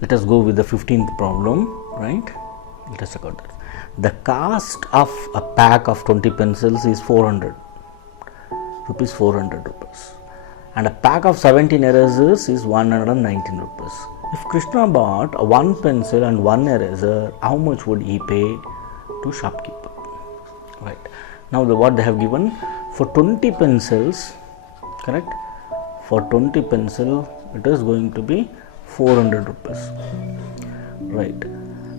Let us go with the 15th problem, right? Let us check out that. The cost of a pack of 20 pencils is 400 rupees, and a pack of 17 erasers is 119 rupees. If Krishna bought a 1 pencil and 1 eraser, how much would he pay to shopkeeper? Right. Now what they have given for 20 pencils, correct? For 20 pencil, it is going to be 400 rupees, right?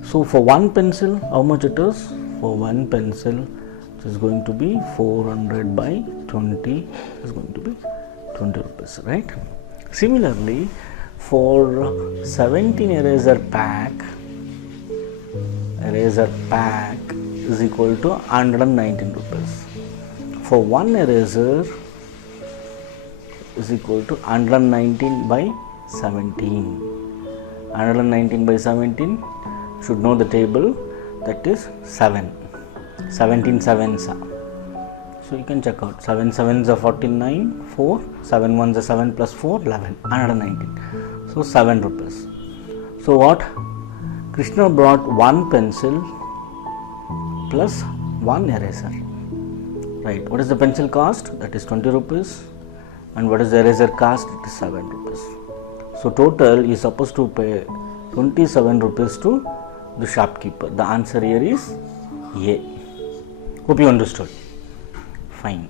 So for 1 pencil, how much it is? For 1 pencil, it is going to be 400 by 20 is going to be 20 rupees, right? Similarly, for 17 eraser pack is equal to 119 rupees. For 1 eraser is equal to 119 by 17. 119 by 17, should know the table, that is 7. 17 sevens. So you can check out 7 sevens are 49, 4, 7 ones are 7 plus 4, 11, 119. So 7 rupees. So what? Krishna brought 1 pencil plus 1 eraser. Right. What is the pencil cost? That is 20 rupees. And what is the eraser cost? It is 7 rupees. So total is supposed to pay 27 rupees to the shopkeeper. The answer here is A. Hope you understood. Fine.